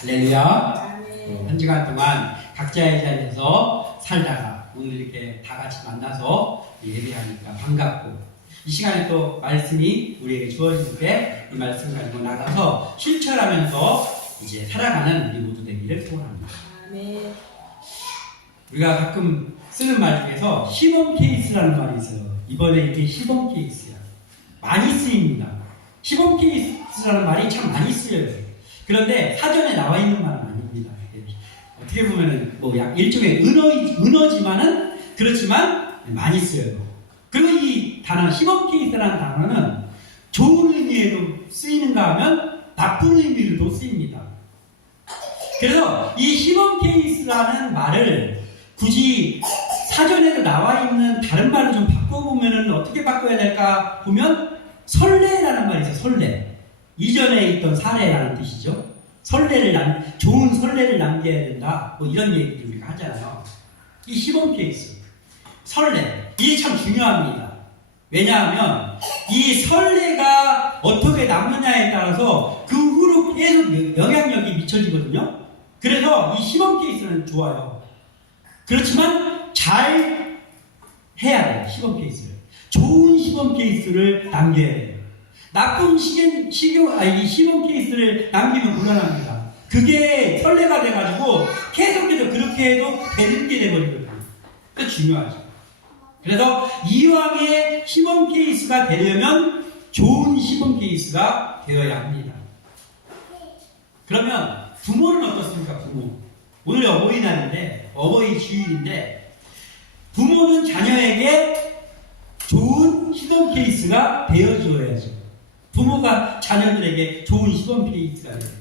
할렐루야. 한 주간 동안 각자의 자리에서 살다가 오늘 이렇게 다 같이 만나서 예배하니까 반갑고, 이 시간에 또 말씀이 우리에게 주어질 때 이 말씀 가지고 나가서 실천하면서 이제 살아가는 우리 모두 되기를 소원합니다. 아멘. 우리가 가끔 쓰는 말 중에서 시범 케이스라는 말이 있어요. 이번에 이렇게 시범 케이스야. 많이 쓰입니다. 시범 케이스라는 말이 참 많이 쓰여요. 그런데 사전에 나와 있는 말은 아닙니다. 어떻게 보면은 뭐 약 일종의 은어지만은 그렇지만 많이 쓰여요. 그리고 이 단어 시범 케이스라는 단어는 좋은 의미에도 쓰이는가 하면 나쁜 의미로도 쓰입니다. 그래서 이 시범 케이스라는 말을 굳이 사전에도 나와 있는 다른 말을 좀 바꿔보면은 어떻게 바꿔야 될까 보면 설레라는 말이 있어요. 설레. 이전에 있던 사례라는 뜻이죠. 좋은 설레를 남겨야 된다. 뭐 이런 얘기를 우리가 하잖아요. 이 시범 케이스. 설레. 이게 참 중요합니다. 왜냐하면 이 설레가 어떻게 남느냐에 따라서 그 후로 계속 영향력이 미쳐지거든요. 그래서 이 시범 케이스는 좋아요. 그렇지만 잘 해야 돼요. 시범 케이스를. 좋은 시범 케이스를 남겨야 돼요. 나쁜 시범 케이스를 남기면 곤란합니다. 그게 설레가 돼가지고 계속해서 그렇게 해도 되는 게 돼버리거든요. 그게 중요하죠. 그래서 이왕의 시범 케이스가 되려면 좋은 시범 케이스가 되어야 합니다. 그러면 부모는 어떻습니까? 부모. 오늘 어버이날인데, 어버이 주일인데, 부모는 자녀에게 좋은 시범 케이스가 되어줘야죠. 부모가 자녀들에게 좋은 시범 케이스가 되어야죠.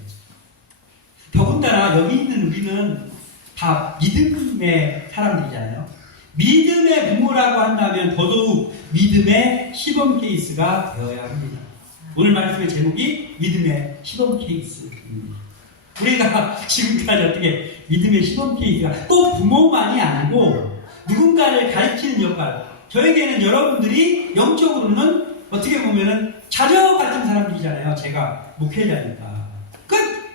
더군다나 여기 있는 우리는 다 믿음의 사람들이잖아요. 믿음의 부모라고 한다면 더더욱 믿음의 시범 케이스가 되어야 합니다. 오늘 말씀의 제목이 믿음의 시범 케이스입니다. 우리가 지금까지 어떻게 믿음의 시범 케이스가 꼭 부모만이 아니고 누군가를 가르치는 역할, 저에게는 여러분들이 영적으로는 어떻게 보면은 자녀 같은 사람들이잖아요. 제가 목회자니까.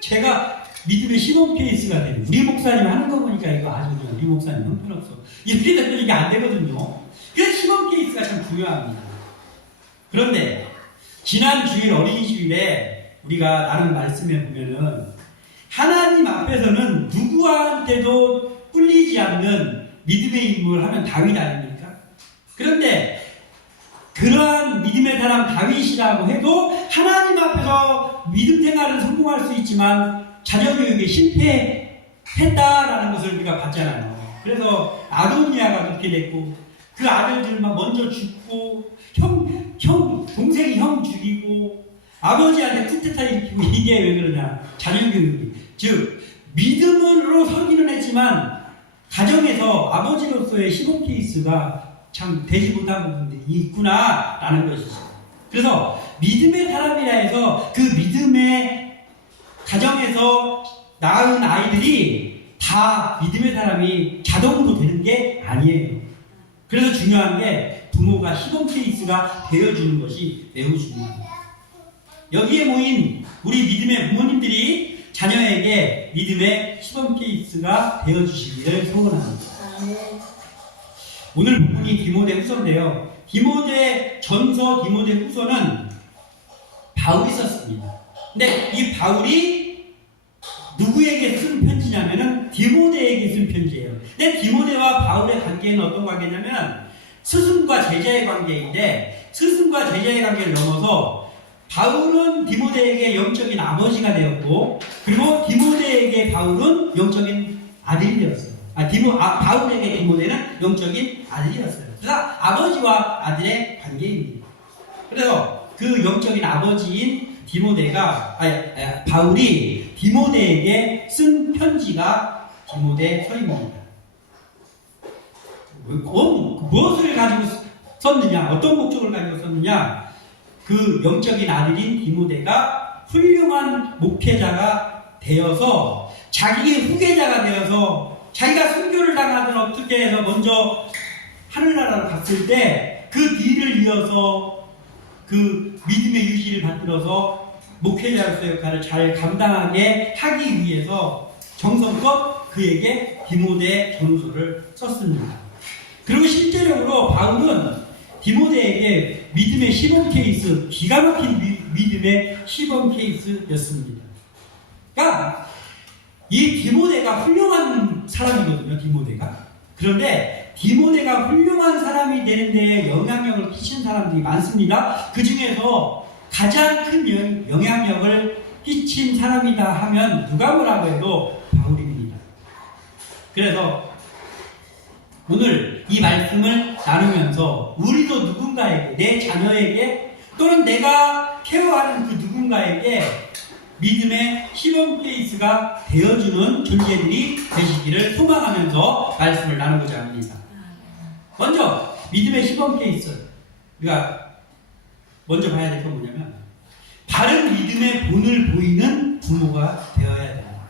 제가 믿음의 시범 케이스가 되는, 우리 목사님 하는 거 보니까 이거 아주 우리 목사님 형편없어. 이렇게 되면 이게 안 되거든요. 그래서 시범 케이스가 참 중요합니다. 그런데 지난 주일 어린이 주일에 우리가 나눈 말씀에 보면은 하나님 앞에서는 누구한테도 꿀리지 않는 믿음의 인물을 하면 다윗 아닙니까? 그런데 그러한 믿음의 사람 다윗이라고 해도 하나님 앞에서 믿음 생활은 성공할 수 있지만 자녀 교육에 실패했다라는 것을 우리가 봤잖아요. 그래서 아도니아가 그렇게 됐고, 그 아들들만 먼저 죽고, 동생이 형 죽이고, 아버지한테 쿠데타 일으키고, 이게 왜 그러냐. 자녀 교육이. 즉, 믿음으로 서기는 했지만, 가정에서 아버지로서의 시범 케이스가 참 되지 못한 부분들이 있구나라는 것이죠. 그래서 믿음의 사람이라 해서 그 믿음의 가정에서 낳은 아이들이 다 믿음의 사람이 자동으로 되는 게 아니에요. 그래서 중요한 게 부모가 시범 케이스가 되어주는 것이 매우 중요합니다. 여기에 모인 우리 믿음의 부모님들이 자녀에게 믿음의 시범 케이스가 되어주시기를 소원합니다. 오늘 본문이 디모데 후서인데요. 디모데 전서, 디모데 후서는 바울이 썼습니다. 근데 이 바울이 누구에게 쓴 편지냐면은 디모데에게 쓴 편지예요. 근데 디모데와 바울의 관계는 어떤 관계냐면 스승과 제자의 관계인데, 스승과 제자의 관계를 넘어서 바울은 디모데에게 영적인 아버지가 되었고, 그리고 디모데에게 바울은 영적인 아들이 되었어요. 바울에게 디모데는 영적인 아들이었어요. 그래서 아버지와 아들의 관계입니다. 그래서 그 영적인 아버지인 바울이 디모데에게 쓴 편지가 디모데서입니다. 무엇을 가지고 썼느냐, 어떤 목적을 가지고 썼느냐, 그 영적인 아들인 디모데가 훌륭한 목회자가 되어서, 자기의 후계자가 되어서, 자기가 순교를 당하든 어떻게 해서 먼저 하늘나라로 갔을 때 그 뒤를 이어서 그 믿음의 유지를 받들어서 목회자로서의 역할을 잘 감당하게 하기 위해서 정성껏 그에게 디모데 전후서를 썼습니다. 그리고 실제적으로 바울은 디모데에게 믿음의 시범 케이스, 기가 막힌 믿음의 시범 케이스였습니다. 그러니까 이 디모데가 훌륭한 사람이거든요. 디모데가. 그런데 디모데가 훌륭한 사람이 되는 데에 영향력을 끼친 사람들이 많습니다. 그 중에서 가장 큰 영향력을 끼친 사람이다 하면 누가 뭐라고 해도 바울입니다. 그래서 오늘 이 말씀을 나누면서 우리도 누군가에게, 내 자녀에게 또는 내가 케어하는 그 누군가에게 믿음의 시범 케이스가 되어주는 존재들이 되시기를 소망하면서 말씀을 나누고자 합니다. 먼저 믿음의 시범 케이스, 우리가 먼저 봐야 될 건 뭐냐면 바른 믿음의 본을 보이는 부모가 되어야 된다.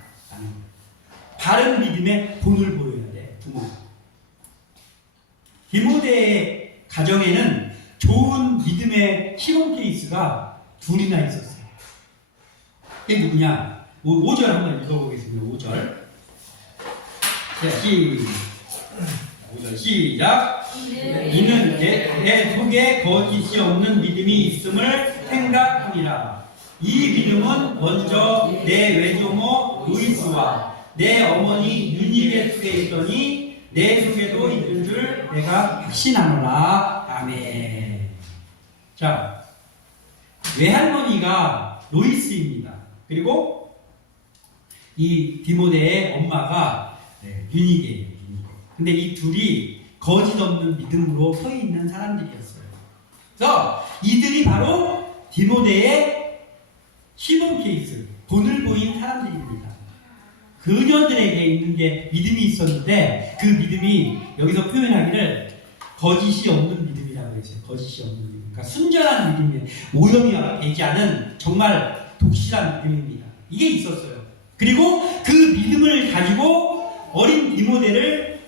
바른 믿음의 본을 보여야 돼, 부모가. 디모데의 가정에는 좋은 믿음의 시범 케이스가 둘이나 있었어요. 그게 누구냐? 5절 한번 읽어보겠습니다. 5절. 시작. 이는 내 속에 거짓이 없는 믿음이 있음을 생각하니라. 이 믿음은 먼저 내 외조모 루이스와 내 어머니 유니게 속에 있더니 내 속에도 있는 줄 내가 확신하노라. 아멘. 자, 외할머니가 로이스입니다. 그리고 이 디모데의 엄마가 유니게예요. 근데 이 둘이 거짓 없는 믿음으로 서 있는 사람들이었어요. 그래서 이들이 바로 디모데의 시범 케이스, 본을 보인 사람들입니다. 그녀들에게 있는 게 믿음이 있었는데 그 믿음이 여기서 표현하기를 거짓이 없는 믿음이라고 했어요. 거짓이 없는 믿음. 그러니까 순전한 믿음이에요. 오염이 되지 않은 정말 독실한 믿음입니다. 이게 있었어요. 그리고 그 믿음을 가지고 어린 디모데를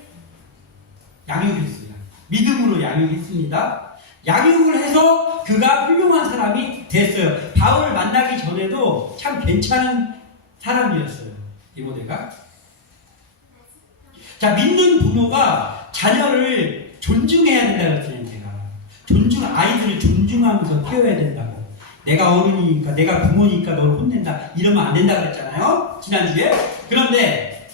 양육했어요. 믿음으로 양육했습니다. 양육을 해서 그가 훌륭한 사람이 됐어요. 바울을 만나기 전에도 참 괜찮은 사람이었어요. 디모데가. 자, 믿는 부모가 자녀를 존중해야 된다고 했잖아요. 제가. 아이들을 존중하면서 키워야 된다고. 내가 어른이니까, 내가 부모니까 너를 혼낸다. 이러면 안 된다고 했잖아요. 지난주에. 그런데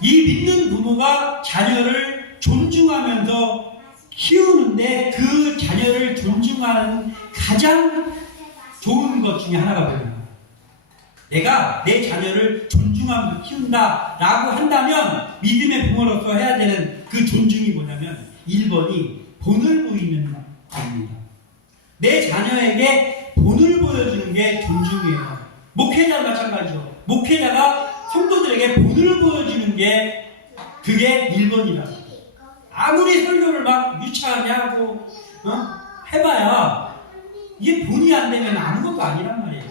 이 믿는 부모가 자녀를 존중하면서 키우는데 그 자녀를 존중하는 가장 좋은 것 중에 하나가 뭐냐? 내가 내 자녀를 존중하면서 키운다라고 한다면 믿음의 부모로서 해야 되는 그 존중이 뭐냐면 1번이 본을 보이는 겁니다. 내 자녀에게 본을 보여주는 게 존중이에요. 목회자 마찬가지죠. 목회자가 성도들에게 본을 보여주는 게 그게 1번이다. 아무리 설교를 막 유창하게 하고 해봐야 이게 본이 안 되면 아무것도 아니란 말이에요.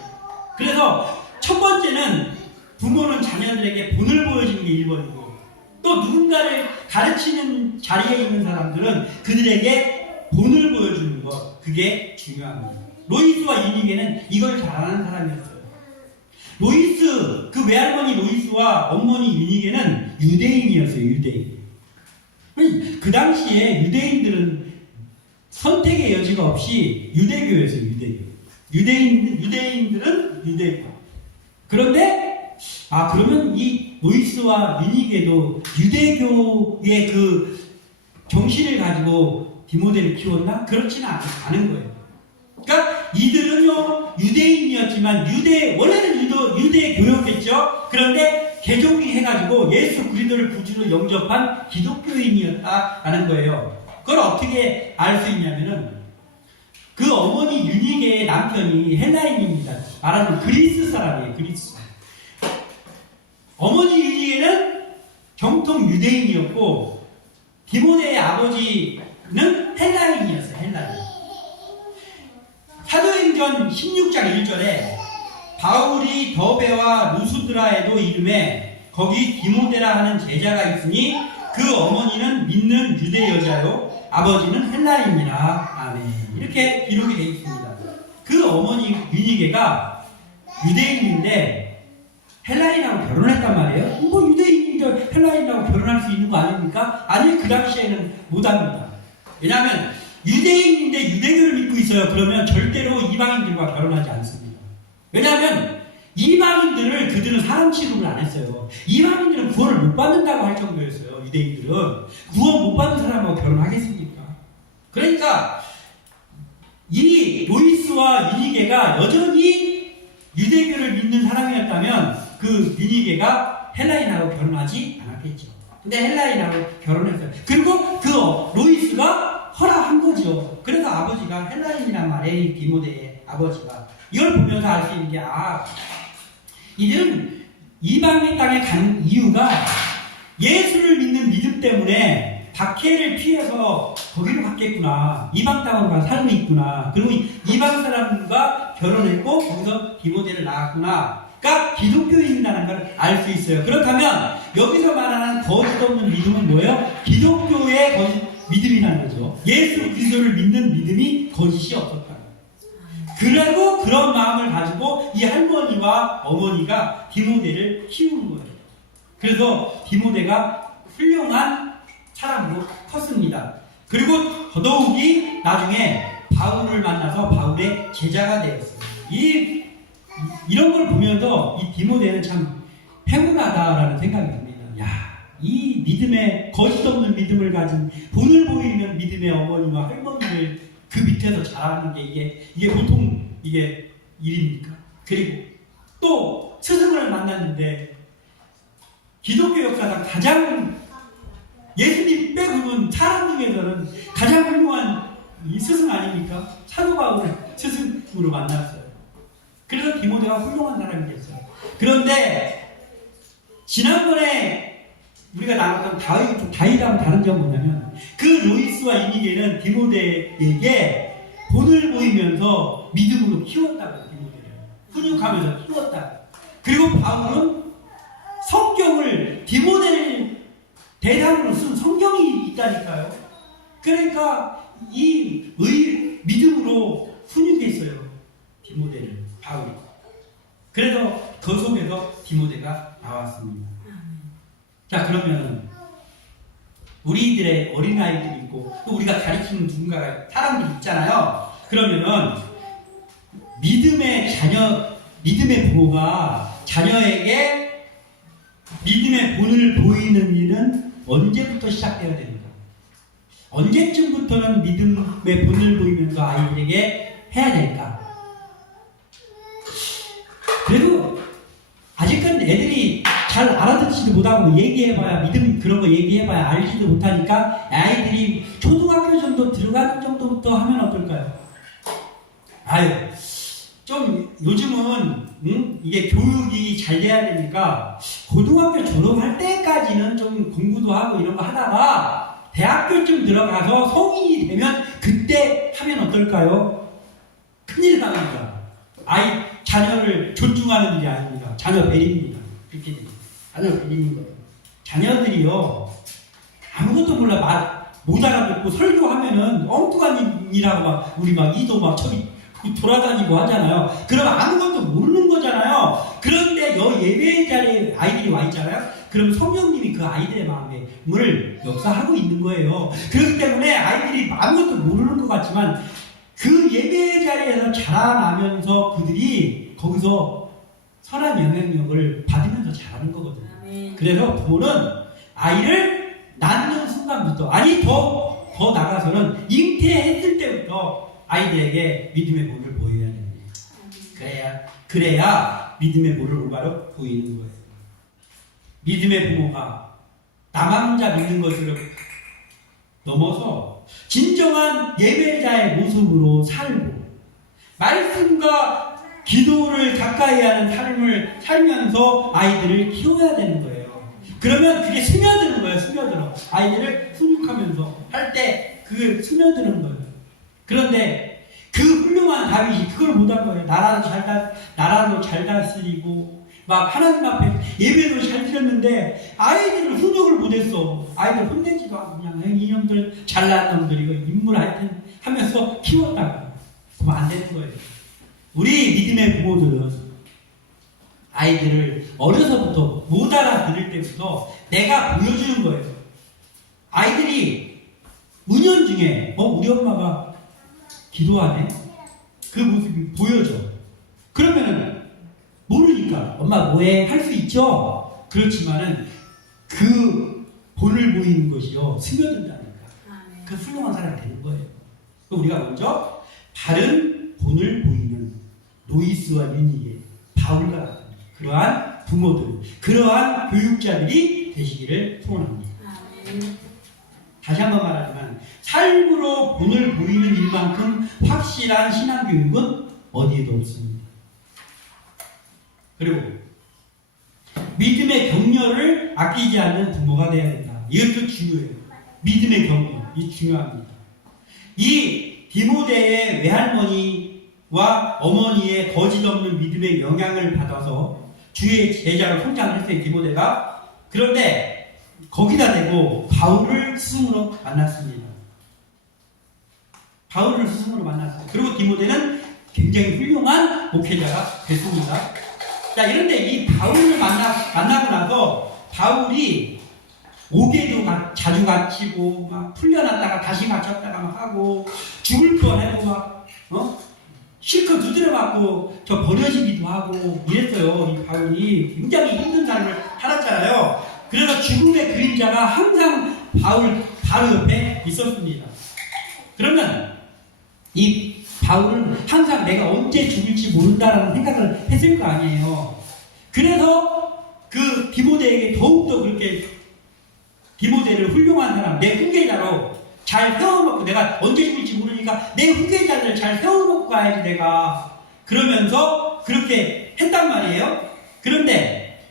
그래서 첫 번째는 부모는 자녀들에게 본을 보여주는 게 1번이고 또 누군가를 가르치는 자리에 있는 사람들은 그들에게 본을 보여주는 것, 그게 중요합니다. 로이스와 유니게는 이걸 잘하는 사람이었어요. 로이스, 그 외할머니 로이스와 어머니 유니게는 유대인이었어요. 유대인. 그 당시에 유대인들은 선택의 여지가 없이 유대교였어요. 유대인들은 유대교. 그런데 그러면 이 로이스와 유니게도 유대교의 그 정신을 가지고 디모데를 키웠나? 그렇지는 않은 거예요. 그러니까 이들은요 유대인이었지만 원래는 유대교였겠죠. 그런데 개종이 해가지고 예수 그리스도를 구주로 영접한 기독교인이었다라는 거예요. 그걸 어떻게 알 수 있냐면은 그 어머니 유니게의 남편이 헬라인입니다. 말하는 그리스 사람이에요. 그리스. 어머니 유니게는 정통 유대인이었고 디모데의 아버지는 헬라인이었어요. 헬라인. 사도행전 16장 1절에 바울이 더베와 루스드라에도 이름에 거기 디모데라 하는 제자가 있으니 그 어머니는 믿는 유대 여자요 아버지는 헬라인이라. 아멘. 이렇게 기록이 되어 있습니다. 그 어머니 유니게가 유대인인데 헬라인하고 결혼했단 말이에요. 뭐 유대인인데 헬라인하고 결혼할 수 있는 거 아닙니까? 아니, 그 당시에는 못합니다. 왜냐하면 유대인인데 유대교를 믿고 있어요. 그러면 절대로 이방인들과 결혼하지 않습니다. 왜냐하면 이방인들을 그들은 사람 취급을 안 했어요. 이방인들은 구원을 못 받는다고 할 정도였어요. 유대인들은 구원 못 받는 사람하고 결혼하겠습니까? 그러니까 이 로이스와 유니게가 여전히 유대교를 믿는 사람이었다면 그 유니게가 헬라인하고 결혼하지 않았겠죠. 근데 헬라인하고 결혼했어요. 그리고 그 로이스가 허락한 거죠. 그래서 아버지가 헬라인이란 말에 디모데의 아버지가 이걸 보면서 알 수 있는 게 이들은 이방인 땅에 간 이유가 예수를 믿는 믿음 때문에 박해를 피해서 거기로 갔겠구나. 이방 땅으로 간 삶이 있구나. 그리고 이방 사람과 결혼했고 거기서 디모데를 낳았구나. 그러니까 기독교인이라는 걸 알 수 있어요. 그렇다면 여기서 말하는 거짓 없는 믿음은 뭐예요? 기독교의 믿음이라는 거죠. 예수 그리스도를 믿는 믿음이 거짓이 없었다. 그리고 그런 마음을 가지고 이 할머니와 어머니가 디모데를 키우는 거예요. 그래서 디모데가 훌륭한 사람으로 컸습니다. 그리고 더더욱이 나중에 바울을 만나서 바울의 제자가 되었어요. 이런 걸 보면서 이 디모데는 참 행운하다라는 생각이 듭니다. 이 믿음의 거짓 없는 믿음을 가진 본을 보이는 믿음의 어머니와 할머니를 그 밑에서 자라는 게 이게 보통 이게 일입니까? 그리고 또 스승을 만났는데 기독교 역사상 가장 예수님 빼고는 사람 중에서는 가장 훌륭한 이 스승 아닙니까? 사도 바울을 스승으로 만났어요. 그래서 디모데가 훌륭한 사람이 됐어요. 그런데 지난번에 우리가 나눴던 다윗하고 다른 점은 뭐냐면 그 로이스와 유니게는 디모데에게 본을 보이면서 믿음으로 키웠다고. 디모데를 훈육하면서 키웠다. 그리고 바울은 성경을 디모데를 대상으로 쓴 성경이 있다니까요. 그러니까 이 믿음으로 훈육했어요. 디모데를 바울이. 그래서 그 속에서 디모데가 나왔습니다. 자, 그러면 우리들의 어린아이들이 있고 또 우리가 가르치는 누군가가 사람들이 있잖아요. 그러면은 믿음의 부모가 자녀에게 믿음의 본을 보이는 일은 언제부터 시작되어야 됩니까? 언제쯤부터는 믿음의 본을 보이면서 아이들에게 해야 될까? 그래도 아직은 애들이 잘 알아듣지도 못하고 얘기해봐야 믿음 그런 거 얘기해봐야 알지도 못하니까 아이들이 초등학교 정도 들어가는 정도부터 하면 어떨까요? 좀 요즘은 이게 교육이 잘 돼야 되니까 고등학교 졸업할 때까지는 좀 공부도 하고 이런 거 하다가 대학교쯤 들어가서 성인이 되면 그때 하면 어떨까요? 큰일 납니다. 자녀를 존중하는 일이 아닙니다. 자녀 배립니다. 그렇게 됩니다. 자녀 배리는 거예요. 자녀들이요 아무것도 몰라 못 알아듣고 설교하면은 엉뚱한 일이라고 막 우리 막 이도 막 저기 돌아다니고 하잖아요. 그럼 아무것도 모르는 거잖아요. 그런데 예배 자리에 아이들이 와 있잖아요. 그럼 성령님이 그 아이들의 마음을 역사하고 있는 거예요. 그렇기 때문에 아이들이 아무것도 모르는 것 같지만 그 예배 자리에서 자라나면서 그들이 거기서 선한 영향력을 받으면서 자라는 거거든요. 그래서 부모는 아이를 낳는 순간부터 더 나가서는 잉태했을 때부터 아이들에게 믿음의 본을 보여야 됩니다. 그래야 믿음의 본을 올바로 보이는 거예요. 믿음의 부모가 나만 혼자 믿는 것을 넘어서 진정한 예배자의 모습으로 살고 말씀과 기도를 가까이 하는 삶을 살면서 아이들을 키워야 되는 거예요. 그러면 그게 스며드는 거예요. 스며들어. 아이들을 훈육하면서 할 때 그게 스며드는 거예요. 그런데 그 훌륭한 다윗이 그걸 못한 거예요. 나라도 잘 다스리고 막 하나님 앞에 예배도 잘 드렸는데 아이들을 훈육을 못했어. 아이들 혼내지도 않고 그냥 이놈들 잘난 놈들이고 인물 하면서 키웠다가 그러면 안 되는 거예요. 우리 믿음의 부모들은 아이들을 어려서부터 못 알아들을 때부터 내가 보여주는 거예요. 아이들이 은연중에 우리 엄마가 기도하네? 그 모습이 보여져. 그러면은 모르니까 엄마 뭐해? 할 수 있죠? 그렇지만은 그 본을 보이는 것이요 스며든다니까 그 훌륭한 사람이 되는 거예요. 우리가 먼저 바른 본을 보이는 로이스와 유니의 바울과 같은 그러한 부모들, 그러한 교육자들이 되시기를 소원합니다. 다시 한번 말하지만 삶으로 본을 보이는 일만큼 확실한 신앙교육은 어디에도 없습니다. 그리고 믿음의 격려를 아끼지 않는 부모가 되어야 된다. 이것도 중요해요. 믿음의 격려, 이 중요합니다. 이 디모데의 외할머니와 어머니의 거짓없는 믿음의 영향을 받아서 주의 제자로 성장했어요, 디모데가. 그런데 거기다 대고 바울을 스승으로 만났습니다. 바울을 스승으로 만났어요. 그리고 디모데는 굉장히 훌륭한 목회자가 됐습니다. 자, 이런데 이 바울을 만나고 나서 바울이 옥에도 자주 갇히고 막 풀려났다가 다시 갇혔다가 막 하고 죽을 뻔해도 막 실컷 두드려 맞고 저 버려지기도 하고 이랬어요. 이 바울이 굉장히 힘든 삶을 살았잖아요. 그래서 죽음의 그림자가 항상 바울 바로 옆에 있었습니다. 그러면 이 바울은 항상 내가 언제 죽을지 모른다라는 생각을 했을 거 아니에요. 그래서 그 디모데에게 더욱더 그렇게 디모데를 훌륭한 사람, 내 후계자로 잘 세워놓고 내가 언제 죽을지 모르니까 내 후계자를 잘 세워놓고 가야지 내가 그러면서 그렇게 했단 말이에요. 그런데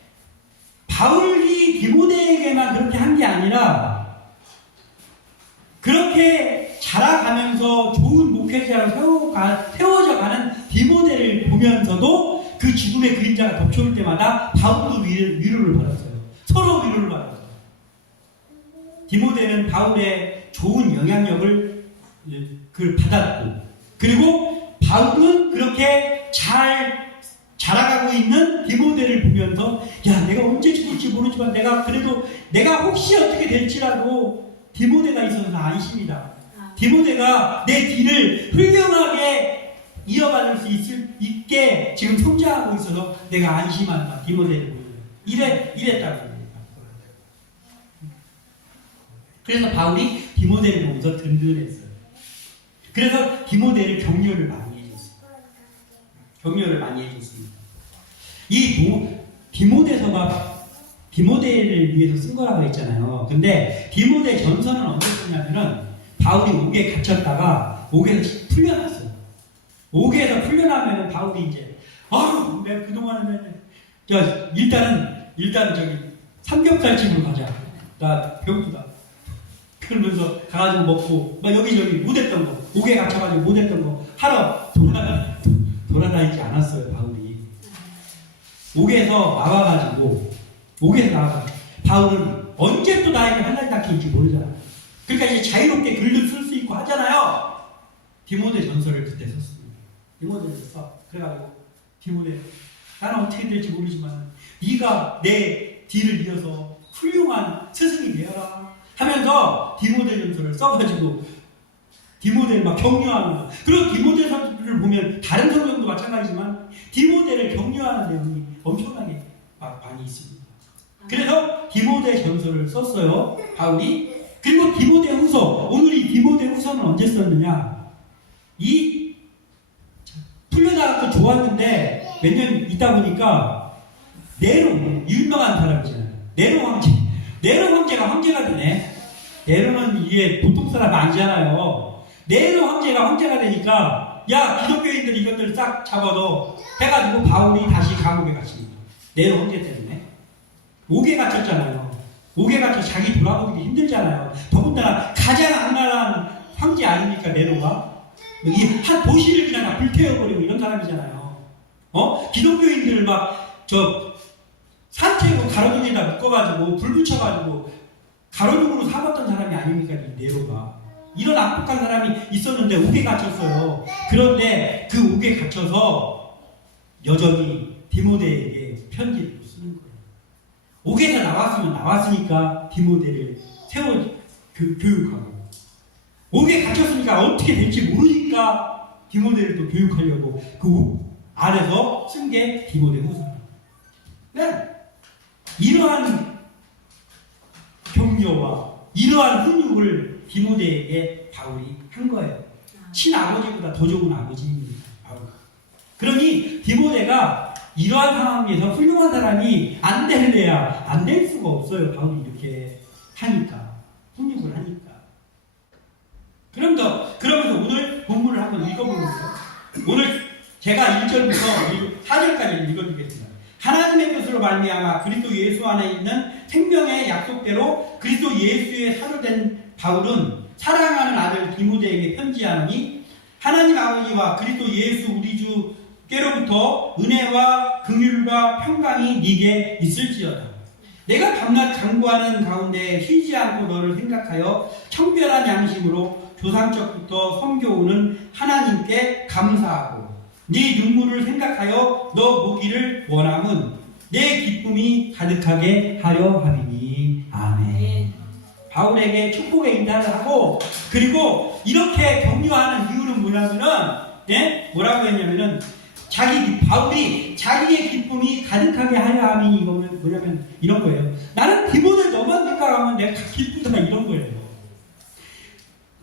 바울이 디모데에게만 그렇게 한 게 아니라 그렇게 자라가면서 좋은 목회자로 세워져 가는 디모데를 보면서도 그 죽음의 그림자가 덮쳐올 때마다 바울도 위로를 받았어요. 서로 위로를 받았어요. 디모데는 바울의 좋은 영향력을 받았고, 그리고 바울은 그렇게 잘 자라가고 있는 디모데를 보면서 야, 내가 언제 죽을지 모르지만 내가 혹시 어떻게 될지라도 디모데가 있어서 안심이다. 디모데가 내 뒤를 훌륭하게 이어받을 수 있게 지금 성장하고 있어서 내가 안심한다. 디모데를 보면 이랬다고. 그래서 바울이 디모데를 보면서 든든했어요. 그래서 디모데를 격려를 많이 해줬어요. 격려를 많이 해줬습니다. 이 디모데서가 디모데를 위해서 쓴 거라고 했잖아요. 근데 디모데 전서는 언제 썼냐면은 바울이 옥에 갇혔다가 옥에서 풀려났어요. 옥에서 풀려나면은 바울이 이제 내가 그동안에 일단은 저기 삼겹살집으로 가자. 나 배고프다. 그러면서 가가지고 먹고 막 여기저기 못했던 거, 옥에 갇혀가지고 못했던 거 하러 돌아다니지 않았어요. 바울이 옥에서 나와가지고 바울은 언제 또 나에게 하나님 닥칠지 모르잖아. 그러니까 이제 자유롭게 글도 쓸 수 있고 하잖아요. 디모데 전서를 그때 썼습니다. 디모데를 써. 그래가지고 디모데, 나는 어떻게 될지 모르지만 네가 내 뒤를 이어서 훌륭한 스승이 되어라 하면서 디모데 전서를 써가지고 디모데를 막 격려하는 거. 그리고 디모데 전서를 보면 다른 성경도 마찬가지지만 디모데를 격려하는 내용이 엄청나게 많이 있습니다. 그래서 디모데 전서를 썼어요, 바울이. 그리고 디모데 후서, 오늘 이 디모데 후서는 언제 썼느냐? 이 풀려나가서 좋았는데 몇 년 있다 보니까 네로, 유명한 사람이잖아요. 네로 황제가 황제가 되네. 네로는 이게 보통 사람 아니잖아요. 네로 황제가 되니까 야, 기독교인들 이것들 싹 잡아도 해가지고 바울이 다시 감옥에 갇힙니다. 네로 황제 때문에. 옥에 갇혔잖아요. 옥에 갇혀 자기 돌아보기 힘들잖아요. 더군다나 가장 악랄한 황제 아닙니까, 네로가? 이 한 도시를 그냥 다 불태워버리고 이런 사람이잖아요. 기독교인들을 산채로 가로등에다 묶어가지고 불 붙여가지고 가로등으로 사봤던 사람이 아닙니까, 이 네로가. 이런 악독한 사람이 있었는데 옥에 갇혔어요. 그런데 그 옥에 갇혀서 여전히 디모데에게 편지를 쓰는 거예요. 옥에서 나왔으면 나왔으니까 디모데를 교육하고, 옥에 갇혔으니까 어떻게 될지 모르니까 디모데를 또 교육하려고 그 안에서 쓴 게 디모데후서입니다. 네. 이러한 격려와 이러한 훈육을 디모데에게 바울이 한 거예요. 친아버지보다 더 좋은 아버지입니다. 바울. 그러니 디모데가 이러한 상황에서 훌륭한 사람이 안 되려야 안 될 수가 없어요. 바울이 이렇게 하니까, 훈육을 하니까. 그러면서 오늘 본문을 한번 읽어보겠습니다. 오늘 제가 1절부터 4절까지 읽어드리겠습니다. 하나님의 뜻으로 말미암아 그리스도 예수 안에 있는 생명의 약속대로 그리스도 예수의 사도된 바울은 사랑하는 아들 디모데에게 편지하노니, 하나님 아버지와 그리스도 예수 우리 주께로부터 은혜와 긍휼과 평강이 네게 있을지어다. 내가 밤낮 간구하는 가운데 쉬지 않고 너를 생각하여 청결한 양심으로 조상적부터 섬겨오는 하나님께 감사하고, 네 눈물을 생각하여 너 보기를 원함은 내 기쁨이 가득하게 하려 함이니. 아멘. 바울에게 축복의 인사를 하고, 그리고 이렇게 격려하는 이유는 뭐냐면은, 뭐라고 했냐면은, 바울이 자기의 기쁨이 가득하게 하려 함이 이거는 뭐냐면 이런 거예요. 나는 디모데 너만 생각하면 내가 기쁘다, 이런 거예요.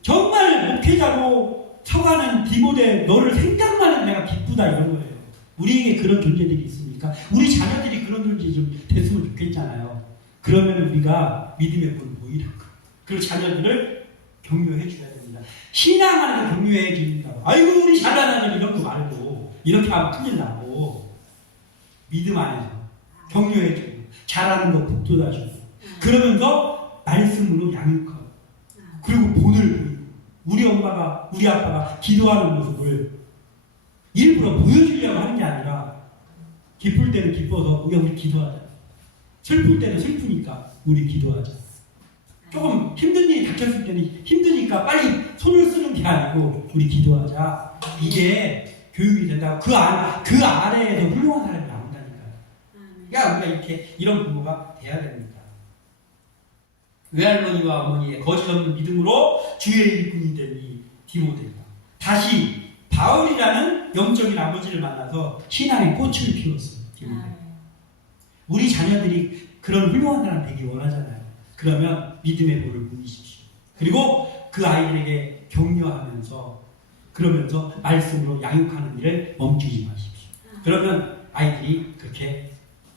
정말 목회자로 서가는 디모데 너를 생각만 해도 내가 기쁘다, 이런 거예요. 우리에게 그런 존재들이 있습니까? 우리 자녀들이 그런 존재 좀 됐으면 좋겠잖아요. 그러면 우리가 믿음의 뿔을 보이는 거. 그리고 자녀들을 격려해 줘야 됩니다. 신앙 안에서 격려해 준다고. 아이고 우리 잘난 아들 이런 거 말고, 이렇게 하면 큰일 나고, 믿음 안에서 격려해 주고, 잘하는 거 북돋아 주고, 그러면서 말씀으로 양육하고, 그리고 본을 보이고, 우리 엄마가, 우리 아빠가 기도하는 모습을 일부러 보여주려고 하는 게 아니라, 기쁠 때는 기뻐서 우리 기도하자. 슬플 때는 슬프니까 우리 기도하자. 조금 힘든 일이 닥쳤을 때는 힘드니까 빨리 손을 쓰는 게 아니고 우리 기도하자. 이게 교육이 된다고. 그 아래에서 훌륭한 사람이 나온다니까요. 그러니까 우리가 이렇게 이런 부모가 돼야 됩니다. 외할머니와 어머니의 거짓없는 믿음으로 주의 일꾼이 된 이 디모데가 다시 바울이라는 영적인 아버지를 만나서 신앙의 꽃을 피웠어요. 우리 자녀들이 그런 훌륭한 사람 되기 원하잖아요. 그러면 믿음의 볼을 보이십시오. 그리고 그 아이들에게 격려하면서, 그러면서 말씀으로 양육하는 일을 멈추지 마십시오. 그러면 아이들이 그렇게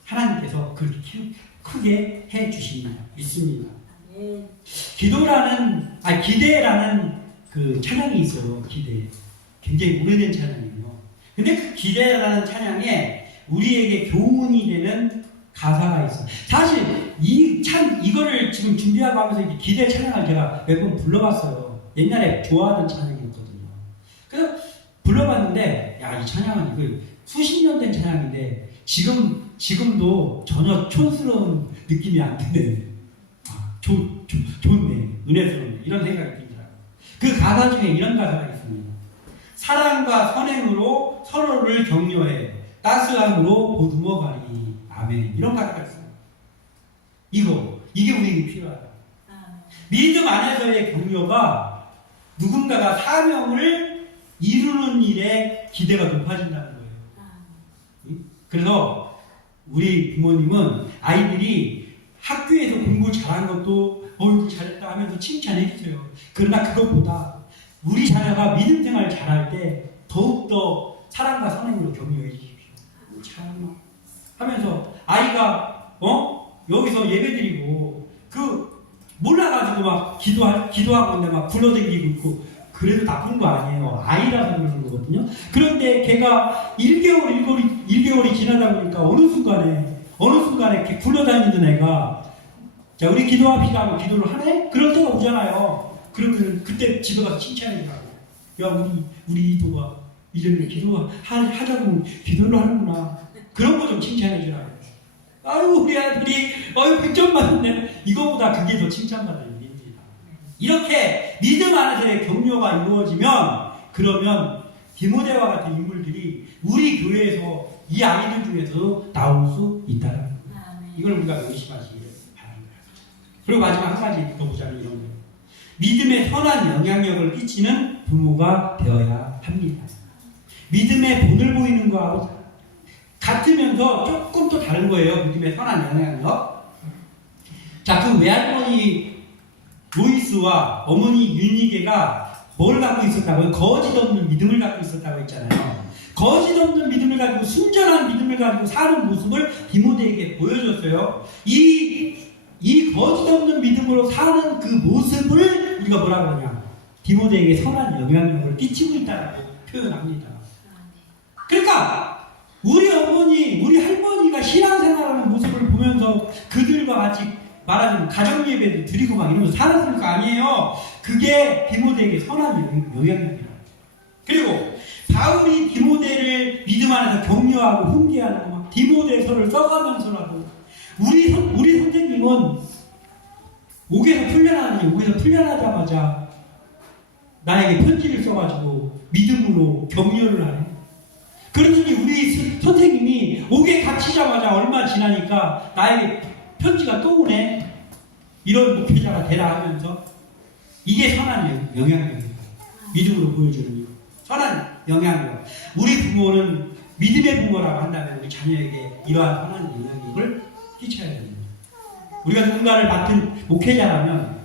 하나님께서 그렇게 크게 해 주십니다. 믿습니다. 기대라는 그 찬양이 있어요. 기대. 굉장히 오래된 찬양이에요. 근데 그 기대라는 찬양에 우리에게 교훈이 되는 가사가 있어요. 사실 이거를 지금 준비하고 하면서 기대 찬양을 제가 몇 번 불러봤어요. 옛날에 좋아하던 찬양이었거든요. 그래서 불러봤는데, 야, 이 찬양은 이거 수십 년 된 찬양인데 지금도 전혀 촌스러운 느낌이 안 드네. 좋네, 은혜스럽네, 이런 생각이 들더라고요. 그 가사 중에 이런 가사가 있습니다. 사랑과 선행으로 서로를 격려해 따스함으로 보듬어 가리. 아멘. 이런 가사가 있어요. 이게 우리에게 필요하다. 믿음 안에서의 격려가 누군가가 사명을 이루는 일에 기대가 높아진다는 거예요. 그래서 우리 부모님은 아이들이 학교에서 공부 잘한 것도 잘했다 하면서 칭찬해 주세요. 그러나 그것보다 우리 자녀가 믿음 생활 잘할 때 더욱더 사랑과 선행으로 격려해 주십시오. 참 하면서 아이가 여기서 예배드리고 몰라가지고 막 기도하고 있는데 막 굴러다니고 있고, 그래도 나쁜 거 아니에요. 아이라서 그러는 거거든요. 그런데 걔가 1개월이 지나다 보니까 어느 순간에 이렇게 굴러다니는 애가, 자, 우리 기도합시다 하고 기도를 하네? 그럴 때가 오잖아요. 그러면 그때 집에 가서 칭찬해주라고. 야, 우리 이도가 이전에 하자고 기도를 하는구나. 그런 거 좀 칭찬해주라고. 아유, 우리 아들이 100점 맞았네. 이거보다 그게 더 칭찬받을 일입니다. 이렇게 믿음 안에서의 격려가 이루어지면, 그러면 디모데와 같은 인물들이 우리 교회에서 이 아이들 중에서도 나올 수 있다는 거예요. 이걸 우리가 명심하시길 바랍니다. 그리고 마지막 한 가지 더 보자면 이런 거예요. 믿음에 선한 영향력을 끼치는 부모가 되어야 합니다. 믿음의 본을 보이는 거하고 같으면서 조금 또 다른 거예요. 믿음의 선한 영향력. 자, 그 외할머니 로이스와 어머니 유니게가 뭘 갖고 있었다고요? 거짓 없는 믿음을 갖고 있었다고 했잖아요. 거짓 없는 믿음을 가지고 순전한 믿음을 가지고 사는 모습을 디모데에게 보여줬어요. 이 거짓 없는 믿음으로 사는 그 모습을 우리가 뭐라고 하냐? 디모데에게 선한 영향력을 끼치고 있다고 표현합니다. 그러니까 우리 어머니, 우리 할머니가 신앙생활하는 모습을 보면서 그들과 같이 말하자면 가정예배도 드리고 막 이러면서 살았을 거 아니에요. 그게 디모데에게 선한 영향력이라. 그리고 바울이 디모데를 믿음 안에서 격려하고 훈계하고 막 디모데서를 써가면서라도 우리 선생님은 옥에서 풀려나자마자 나에게 편지를 써가지고 믿음으로 격려를 하네. 그러니 우리 선생님이 옥에 갇히자마자 얼마 지나니까 나에게 편지가 또 오네. 이런 목회자가 되라 하면서 이게 선한 영향력입니다. 믿음으로 보여주는 거. 선한 영향력. 우리 부모는 믿음의 부모라고 한다면 우리 자녀에게 이러한 선한 영향력을 끼쳐야 됩니다. 우리가 누군가를 맡은 목회자라면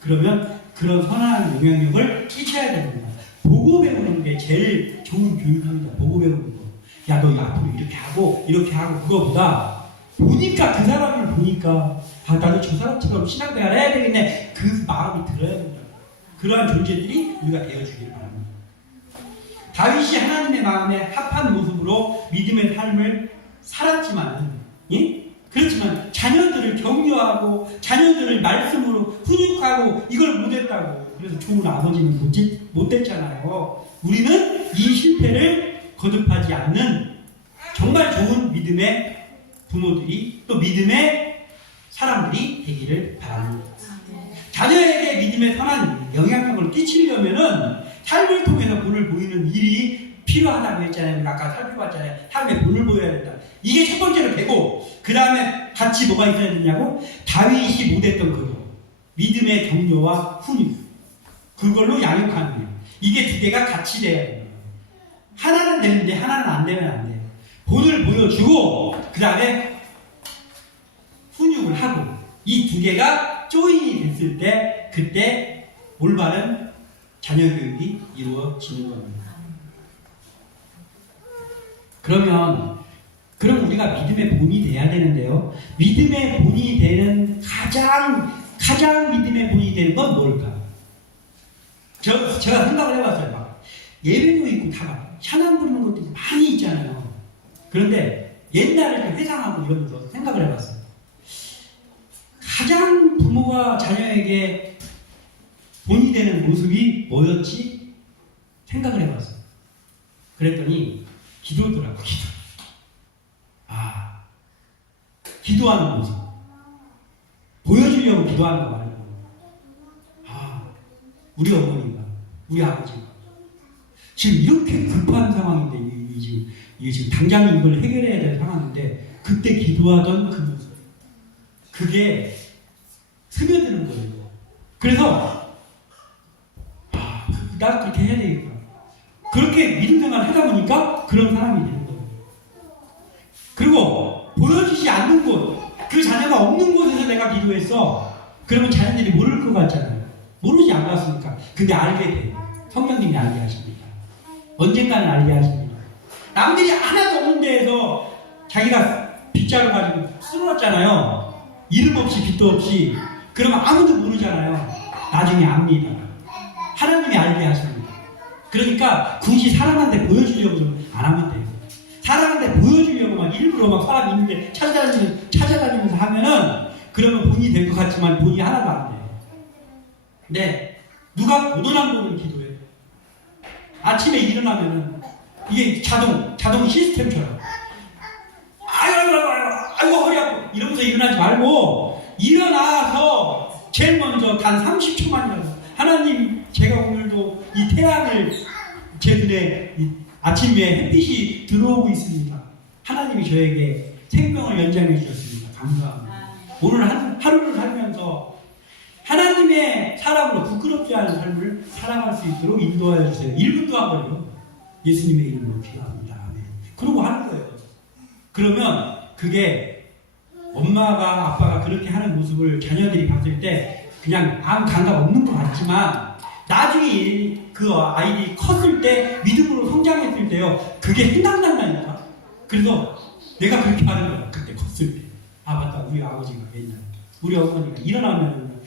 그러면 그런 선한 영향력을 끼쳐야 됩니다. 보고 배우는 게 제일 좋은 교육입니다. 보고 배우는 거. 야, 너 앞으로 이렇게 하고 그거보다 보니까 그 사람을 보니까 아, 나도 저 사람처럼 신앙생활 해야 되겠네. 그 마음이 들어야 됩니다. 그러한 존재들이 우리가 되어주기를 바랍니다. 다윗이 하나님의 마음에 합한 모습으로 믿음의 삶을 살았지만, 예? 그렇지만 자녀들을 격려하고 자녀들을 말씀으로 훈육하고 이걸 못했다고. 그래서 좋은 아버지는 못됐잖아요. 우리는 이 실패를 거듭하지 않는 정말 좋은 믿음의 부모들이 또 믿음의 사람들이 되기를 바랍니다. 자녀에게 믿음의 선한 영향력을 끼치려면은 삶을 통해서 본을 보이는 일이 필요하다고 했잖아요. 아까 살펴봤잖아요. 삶의 본을 보여야 된다. 이게 첫 번째로 되고 그 다음에 같이 뭐가 있어야 되냐고? 다윗이 못했던 그거. 믿음의 격려와 훈육. 그걸로 양육하는 거예요. 이게 두 개가 같이 돼야 돼요. 하나는 되는데 하나는 안 되면 안 돼요. 본을 보여주고 그 다음에 훈육을 하고 이 두 개가 조인이 됐을 때 그때 올바른 자녀 교육이 이루어지는 겁니다. 그럼 우리가 믿음의 본이 돼야 되는데요. 믿음의 본이 되는 가장 믿음의 본이 되는 건 뭘까? 제가 생각을 해봤어요. 막 예배도 있고 다 막 찬양 부르는 것들이 많이 있잖아요. 그런데 옛날을 좀 회상하고 이러면서 생각을 해봤어요. 가장 부모가 자녀에게 본이 되는 모습이 뭐였지? 생각을 해봤어요. 그랬더니 기도더라고요. 기도. 기도하는 모습. 보여주려고 기도하는 거 말고 우리 어머니가 우리 아버지가 지금 이렇게 급한 상황인데 이게 지금 당장 이걸 해결해야 될 상황인데 그때 기도하던 그 모습. 그게 스며드는 거예요. 그래서 나 그렇게 해야 되겠다. 그렇게 믿음 생활 하다 보니까 그런 사람이 되는 거예요. 그리고 보여주지 않는 곳, 그 자녀가 없는 곳에서 내가 기도했어. 그러면 자녀들이 모를 것 같잖아요. 모르지 않았으니까. 근데 알게 돼요. 성령님이 알게 하십니다. 언젠가는 알게 하십니다. 남들이 하나도 없는 데에서 자기가 빗자루 가지고 쓸어놨잖아요. 이름 없이 빚도 없이. 그러면 아무도 모르잖아요. 나중에 압니다. 하나님이 알게 하십니다. 그러니까 굳이 사람한테 보여주려고 좀 안 하면 돼요. 사람한테 보여주려고 막 일부러 막 사람이 있는데 찾아다니면서 하면은 그러면 본이 될 것 같지만 본이 하나도 안 돼요. 근데 누가 고도난 법을 기도해요. 아침에 일어나면은 이게 자동 시스템처럼 아이고 허리 아파 이러면서 일어나지 말고 일어나서 제일 먼저 단 30초만이라도 하나님 제가 오늘도 이 태양을 제 눈에 아침에 햇빛이 들어오고 있습니다. 하나님이 저에게 생명을 연장해 주셨습니다. 감사합니다. 오늘 하루를 살면서 하나님의 사람으로 부끄럽지 않은 삶을 살아갈 수 있도록 인도하여 주세요. 1분도 안 걸려. 예수님의 이름으로 기도합니다. 아멘. 그러고 하는 거예요. 그러면 그게 엄마가 아빠가 그렇게 하는 모습을 자녀들이 봤을 때 그냥 아무 감각 없는 것 같지만 나중에 그 아이들이 컸을 때 믿음으로 성장했을 때요 그게 생각난다니까. 그래서 내가 그렇게 하는 거야. 그때 컸을 때. 아 맞다. 우리 아버지가 옛날에 우리 어머니가 일어나면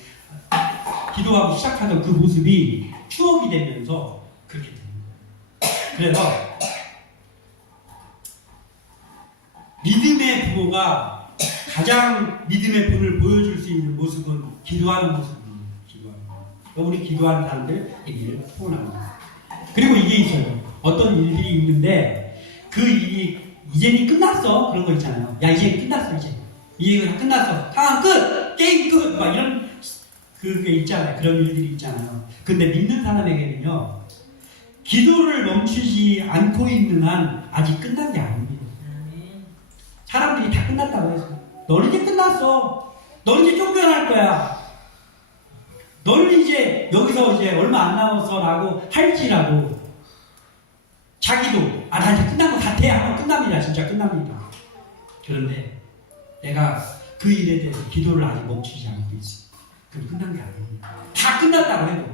기도하고 시작하던 그 모습이 추억이 되면서 그렇게 되는 거예요. 그래서 믿음의 부모가 가장 믿음의 본을 보여줄 수 있는 모습은 기도하는 모습입니다. 기도하는 거. 우리 기도하는 사람들 얘기를 소원합니다. 그리고 이게 있어요. 어떤 일들이 있는데 그 일이 이제는 끝났어. 그런 거 있잖아요. 야 이제 끝났어. 이제 다 끝났어. 상황 끝! 게임 끝! 막 이런 그게 있잖아요. 그런 일들이 있잖아요. 근데 믿는 사람에게는요 기도를 멈추지 않고 있는 한 아직 끝난 게 아닙니다. 사람들이 다 끝났다고 해서 너는 이제 끝났어. 너는 이제 쫓겨날 거야. 너는 이제 여기서 이제 얼마 안 남았어 라고 할지라도 자기도 나 이제 끝난 것 같아 하면 끝납니다. 진짜 끝납니다. 그런데 내가 그 일에 대해서 기도를 아직 멈추지 않고 있어. 그럼 끝난 게 아닙니다. 다 끝났다고 해도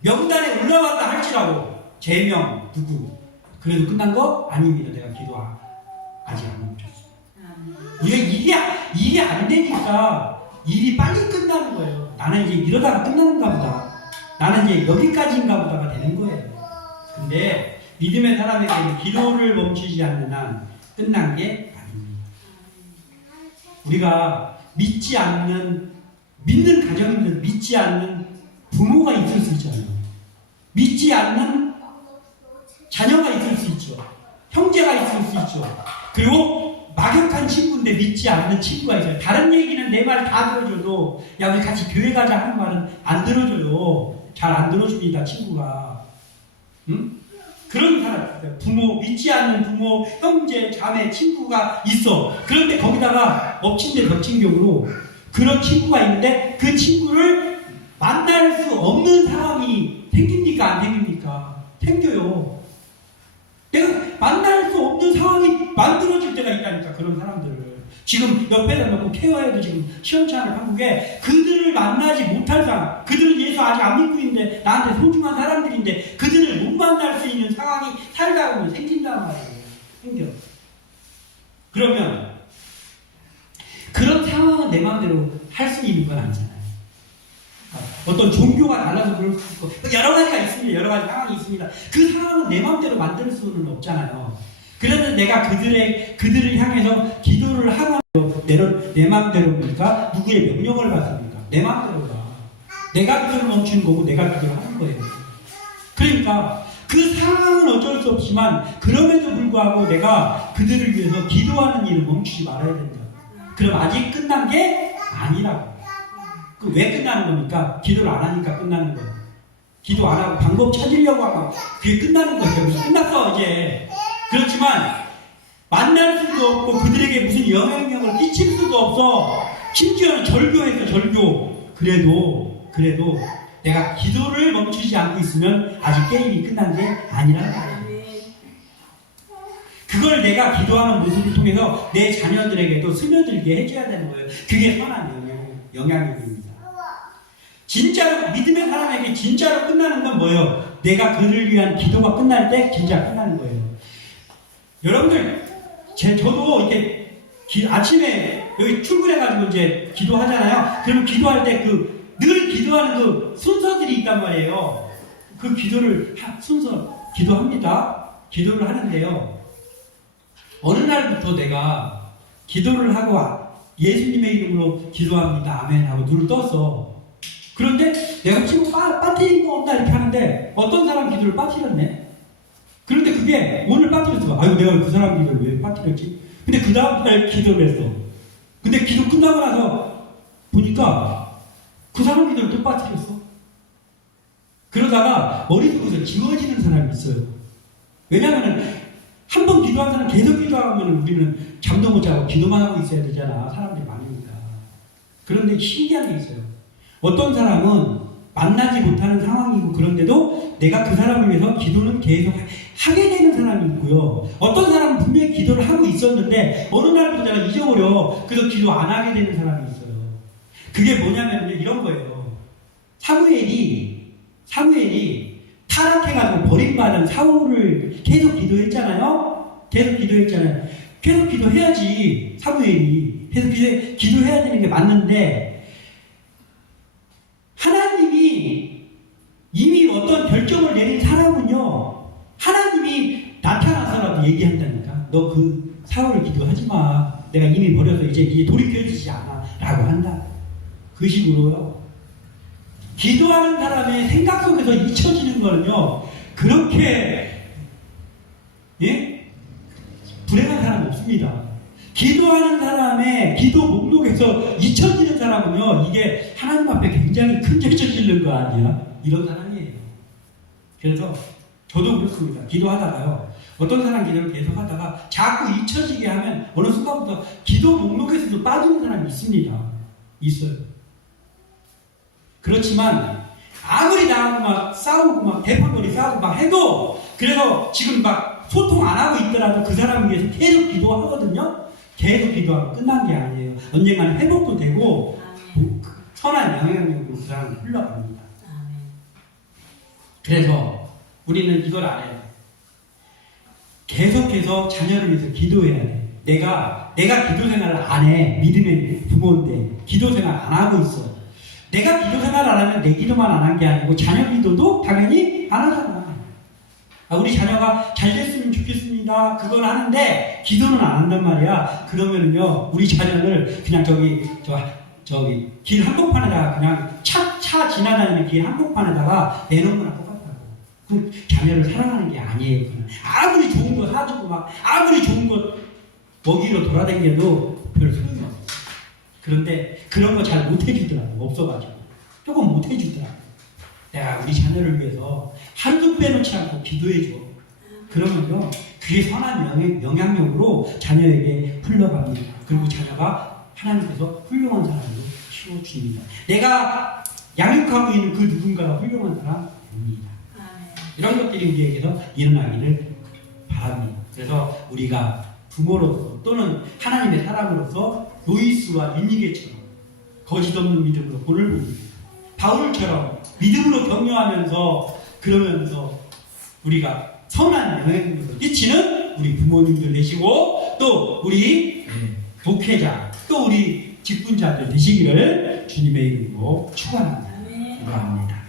명단에 올라왔다 할지라도 제명 누구 그래도 끝난 거 아닙니다. 내가 기도 아직 안 멈췄어. 우리가 일이 안 되니까 일이 빨리 끝나는 거예요. 나는 이제 이러다가 끝나는가 보다. 나는 이제 여기까지인가 보다가 되는 거예요. 근데 믿음의 사람에게는 기도를 멈추지 않는 한 끝난 게 아닙니다. 우리가 믿는 가정인데 믿지 않는 부모가 있을 수 있잖아요. 믿지 않는 자녀가 있을 수 있죠. 형제가 있을 수 있죠. 그리고 막역한 친구인데 믿지 않는 친구가 있어요. 다른 얘기는 내 말 다 들어줘도 야 우리 같이 교회 가자 하는 말은 안 들어줘요. 잘 안 들어줍니다. 친구가. 응? 그런 사람, 부모, 믿지 않는 부모, 형제, 자매, 친구가 있어. 그런데 거기다가 엎친 데 덮친 격으로 그런 친구가 있는데 그 친구를 만날 수 없는 상황이 생깁니까? 안 생깁니까? 생겨요. 내가 만날 수 없는 상황이 만들어질 때가 있다니까. 그런 사람들을 지금 옆에다 놓고 케어해도 지금 시원찮은 한국에 그들을 만나지 못할 사람, 그들은 예수 아직 안 믿고 있는데 나한테 소중한 사람들인데 그들을 못 만날 수 있는 상황이 살다 보면 생긴단 말이에요. 생겨. 그러면 그런 상황은 내 마음대로 할 수 있는 건 아니잖아요. 어떤 종교가 달라서 그럴 수 있고 여러 가지가 있습니다. 여러 가지 상황이 있습니다. 그 상황은 내 마음대로 만들 수는 없잖아요. 그래서 내가 그들을 향해서 기도를 하고 내 마음대로입니까? 누구의 명령을 받습니까? 내 마음대로다. 내가 기도를 멈추는 거고 내가 기도를 하는 거예요. 그러니까 그 상황은 어쩔 수 없지만 그럼에도 불구하고 내가 그들을 위해서 기도하는 일을 멈추지 말아야 된다. 그럼 아직 끝난 게 아니라고. 왜 끝나는 겁니까? 기도를 안 하니까 끝나는 거예요. 기도 안 하고 방법 찾으려고 하고 그게 끝나는 거예요. 끝났어 이제. 그렇지만 만날 수도 없고 그들에게 무슨 영향력을 끼칠 수도 없어. 심지어는 절교했어. 절교. 그래도 내가 기도를 멈추지 않고 있으면 아직 게임이 끝난 게 아니라는 거예요. 그걸 내가 기도하는 모습을 통해서 내 자녀들에게도 스며들게 해줘야 되는 거예요. 그게 선한 영향력입니다. 진짜로 믿음의 사람에게 진짜로 끝나는 건 뭐예요? 내가 그를 위한 기도가 끝날 때 진짜 끝나는 거예요. 여러분들, 저도 이렇게 아침에 여기 출근해가지고 이제 기도하잖아요. 그러면 기도할 때 늘 기도하는 그 순서들이 있단 말이에요. 그 기도를 기도합니다. 기도를 하는데요. 어느 날부터 내가 기도를 하고 예수님의 이름으로 기도합니다. 아멘 하고 눈을 떴어. 그런데 내가 혹시 빠뜨린 거 없나 이렇게 하는데 어떤 사람 기도를 빠뜨렸네. 그런데 그게 오늘 빠뜨렸어. 아유 내가 그 사람 기도를 왜 빠뜨렸지? 근데 그 다음 날 기도를 했어. 근데 기도 끝나고 나서 보니까 그 사람 기도를 또 빠뜨렸어. 그러다가 머릿속에서 지워지는 사람이 있어요. 왜냐하면 한 번 기도한 사람 계속 기도하면 우리는 잠도 못 자고 기도만 하고 있어야 되잖아. 사람들이 많으니까. 그런데 신기한 게 있어요. 어떤 사람은 만나지 못하는 상황이고 그런데도 내가 그 사람을 위해서 기도는 계속 하게 되는 사람이 있고요. 어떤 사람은 분명히 기도를 하고 있었는데 어느 날부터 내가 잊어버려. 그래서 기도 안 하게 되는 사람이 있어요. 그게 뭐냐면 이런 거예요. 사무엘이 타락해가지고 버림받은 사울을 계속 기도했잖아요. 계속 기도해야지. 사무엘이 계속 기도해야 되는 게 맞는데 하나님이 이미 어떤 결정을 내린 사람은요, 하나님이 나타나서라도 얘기한다니까. 너 그 사울을 기도하지 마. 내가 이미 버려서 이제 돌이켜지지 않아. 라고 한다. 그 식으로요. 기도하는 사람의 생각 속에서 잊혀지는 거는요, 그렇게, 예? 불행한 사람 없습니다. 기도하는 사람의 기도 목록에서 잊혀지는 사람은요, 이게 하나님 앞에 굉장히 큰 죄를 짓는 거 아니야? 이런 사람이에요. 그래서 저도 그렇습니다. 기도하다가요, 어떤 사람 기도를 계속 하다가 자꾸 잊혀지게 하면 어느 순간부터 기도 목록에서도 빠지는 사람이 있습니다. 있어요. 그렇지만 아무리 나하고 막 싸우고 막 대판거리 싸우고 막 해도 그래서 지금 막 소통 안 하고 있더라도 그 사람을 위해서 계속 기도하거든요. 계속 기도하고 끝난 게 아니에요. 언젠가는 회복도 되고 선한 영향력으로 그 사람이 흘러갑니다. 그래서 우리는 이걸 알아요. 계속해서 자녀를 위해서 기도해야 돼. 내가 기도 생활을 안 해. 믿음의 부모인데 기도 생활 안 하고 있어. 내가 기도 생활 안 하면 내 기도만 안 한 게 아니고 자녀 기도도 당연히 안 하잖아. 우리 자녀가 잘 됐으면 좋겠습니다. 그건 하는데 기도는 안 한단 말이야. 그러면은요, 우리 자녀를 그냥 저기 길 한복판에다가 그냥 차 지나다니는 길 한복판에다가 내놓은 거랑 똑같다고. 그 자녀를 사랑하는 게 아니에요. 그냥. 아무리 좋은 거 사주고 막 아무리 좋은 거 먹이로 돌아다녀도 별 소용이 없어. 그런데 그런 거 잘 못해주더라고. 없어가지고 조금 못해주더라고. 내가 우리 자녀를 위해서 하루도 빼놓지 않고 기도해줘. 그러면요, 그게 선한 영향력으로 자녀에게 흘러갑니다. 그리고 자녀가 하나님께서 훌륭한 사람으로 키워줍니다. 내가 양육하고 있는 그 누군가가 훌륭한 사람입니다. 이런 것들이 우리에게서 일어나기를 바랍니다. 그래서 우리가 부모로서 또는 하나님의 사람으로서 로이스와 윤희계처럼 거짓 없는 믿음으로 본을 보입니다. 바울처럼 믿음으로 격려하면서 그러면서 우리가 선한 영향력을 끼치는 우리 부모님들 되시고 또 우리 목회자 또 우리 직분자들 되시기를 주님의 이름으로 축원합니다. 기도합니다.